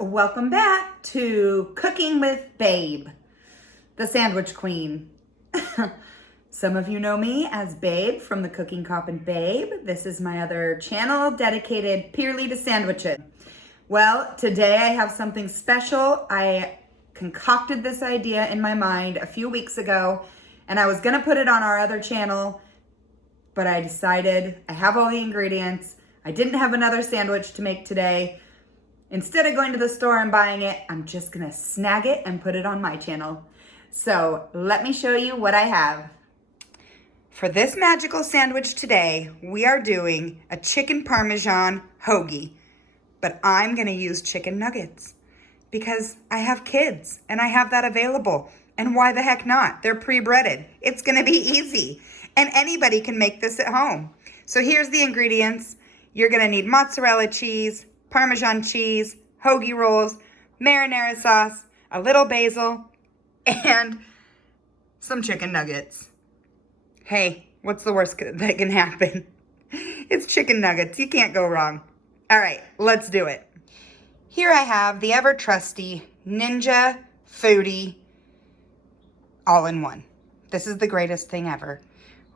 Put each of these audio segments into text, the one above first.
welcome back to Cooking with Babe, the sandwich queen. Some of you know me as Babe from the Cooking Cop and Babe. This is my other channel dedicated purely to sandwiches. Well, today I have something special. I concocted this idea in my mind a few weeks ago, and I was gonna put it on our other channel, but I decided I have all the ingredients. I didn't have another sandwich to make today. Instead of going to the store and buying it, I'm just gonna snag it and put it on my channel. So let me show you what I have. For this magical sandwich today, we are doing a chicken Parmesan hoagie, but I'm gonna use chicken nuggets because I have kids and I have that available. And why the heck not? They're pre-breaded. It's gonna be easy and anybody can make this at home. So here's the ingredients. You're gonna need mozzarella cheese, Parmesan cheese, hoagie rolls, marinara sauce, a little basil, and some chicken nuggets. Hey, what's the worst that can happen? It's chicken nuggets. You can't go wrong. All right, let's do it. Here I have the ever trusty Ninja Foodi all-in-one. This is the greatest thing ever.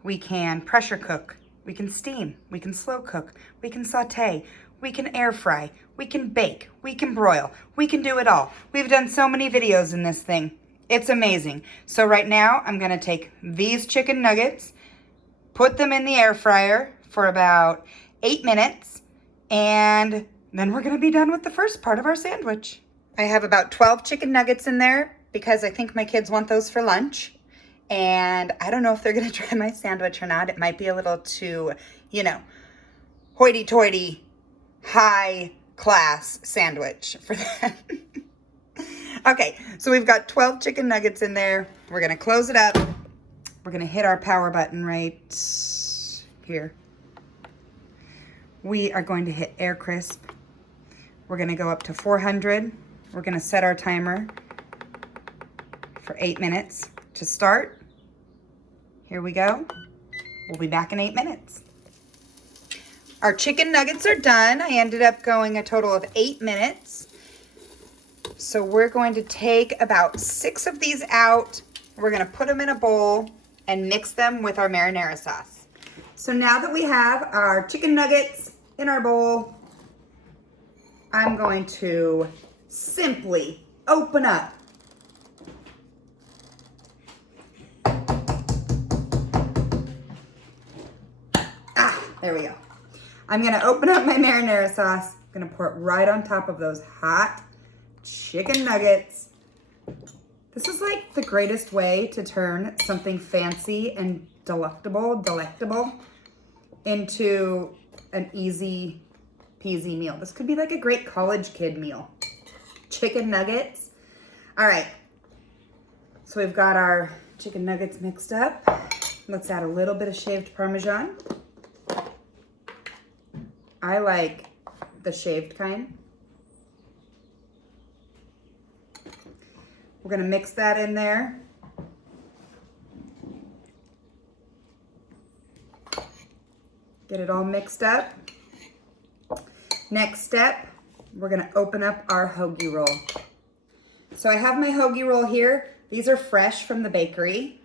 We can pressure cook, we can steam, we can slow cook, we can saute, we can air fry, we can bake, we can broil, we can do it all. We've done so many videos in this thing. It's amazing. So right now I'm gonna take these chicken nuggets, put them in the air fryer for about 8 minutes, and then we're gonna be done with the first part of our sandwich. I have about 12 chicken nuggets in there because I think my kids want those for lunch. And I don't know if they're gonna try my sandwich or not. It might be a little too, hoity-toity, high class sandwich for them. Okay, so we've got 12 chicken nuggets in there. We're gonna close it up. We're gonna hit our power button right here. We are going to hit air crisp. We're gonna go up to 400. We're gonna set our timer for 8 minutes to start. Here we go. We'll be back in 8 minutes. Our chicken nuggets are done. I ended up going a total of 8 minutes. So we're going to take about 6 of these out. We're gonna put them in a bowl and mix them with our marinara sauce. So now that we have our chicken nuggets in our bowl, I'm going to simply open up there we go. I'm gonna open up my marinara sauce. I'm gonna pour it right on top of those hot chicken nuggets. This is like the greatest way to turn something fancy and delectable into an easy peasy meal. This could be like a great college kid meal. Chicken nuggets. All right, so we've got our chicken nuggets mixed up. Let's add a little bit of shaved Parmesan. I like the shaved kind. We're gonna mix that in there. Get it all mixed up. Next step, we're gonna open up our hoagie roll. So I have my hoagie roll here. These are fresh from the bakery.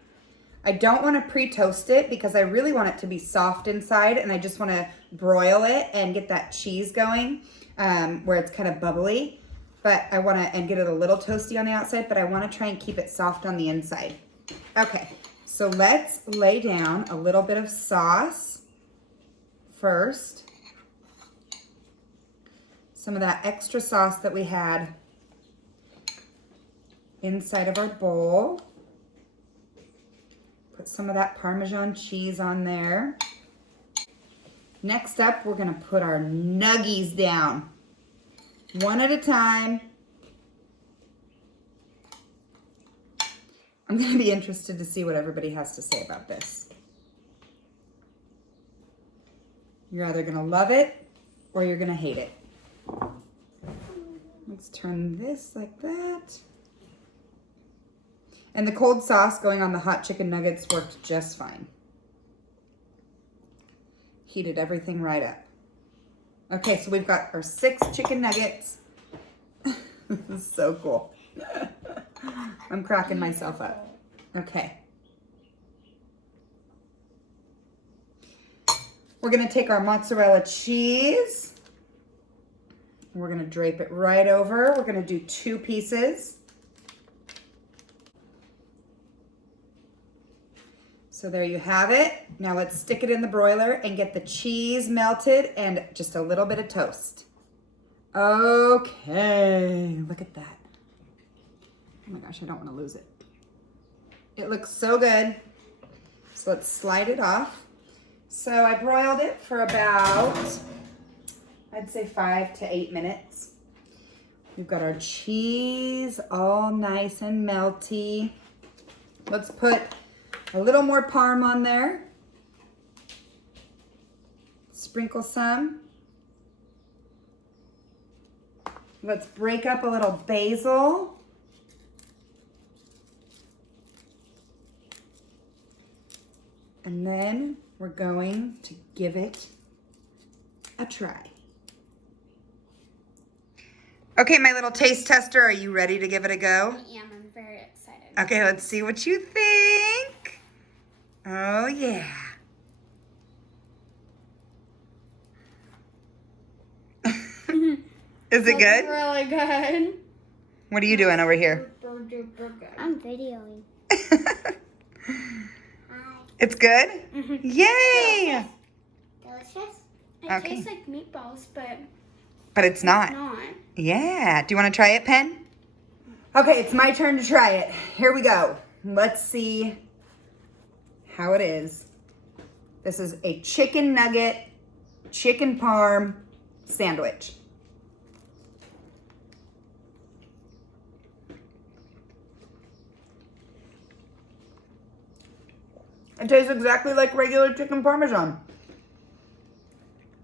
I don't want to pre-toast it because I really want it to be soft inside, and I just want to broil it and get that cheese going where it's kind of bubbly. But I want to, and get it a little toasty on the outside, but I want to try and keep it soft on the inside. Okay, so let's lay down a little bit of sauce first. Some of that extra sauce that we had inside of our bowl. Put some of that Parmesan cheese on there. Next up, we're gonna put our nuggies down. One at a time. I'm gonna be interested to see what everybody has to say about this. You're either gonna love it or you're gonna hate it. Let's turn this like that. And the cold sauce going on the hot chicken nuggets worked just fine. Heated everything right up. Okay, so we've got our 6 chicken nuggets. This is so cool. I'm cracking myself up. Okay. We're gonna take our mozzarella cheese. We're gonna drape it right over. We're gonna do 2 pieces. So there you have it. Now let's stick it in the broiler and get the cheese melted and just a little bit of toast. Okay, look at that. Oh my gosh, I don't want to lose it. It looks so good. So let's slide it off. So I broiled it for about, I'd say 5 to 8 minutes. We've got our cheese all nice and melty. Let's put a little more parm on there. Sprinkle some. Let's break up a little basil. And then we're going to give it a try. Okay, my little taste tester, are you ready to give it a go? I am. I'm very excited. Okay, let's see what you think. Oh, yeah. Is it good? Really good. What are you doing over here? I'm videoing. It's good? Yay! Delicious. It Okay. tastes like meatballs, But it's not. not. Yeah. Do you want to try it, Pen? Okay, it's my turn to try it. Here we go. Let's see how it is. This is a chicken nugget, chicken parm sandwich. It tastes exactly like regular chicken Parmesan.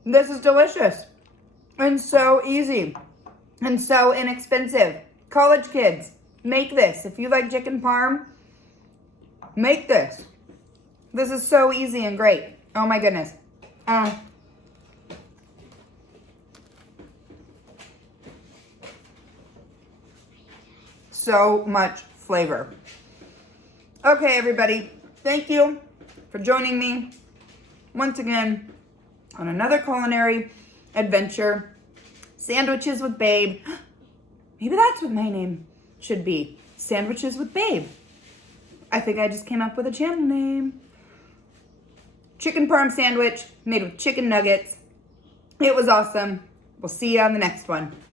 This is delicious and so easy and so inexpensive. College kids, make this. If you like chicken parm, make this. This is so easy and great. Oh my goodness. So much flavor. Okay, everybody. Thank you for joining me once again on another culinary adventure. Sandwiches with Babe. Maybe that's what my name should be. Sandwiches with Babe. I think I just came up with a channel name. Chicken parm sandwich made with chicken nuggets. It was awesome. We'll see you on the next one.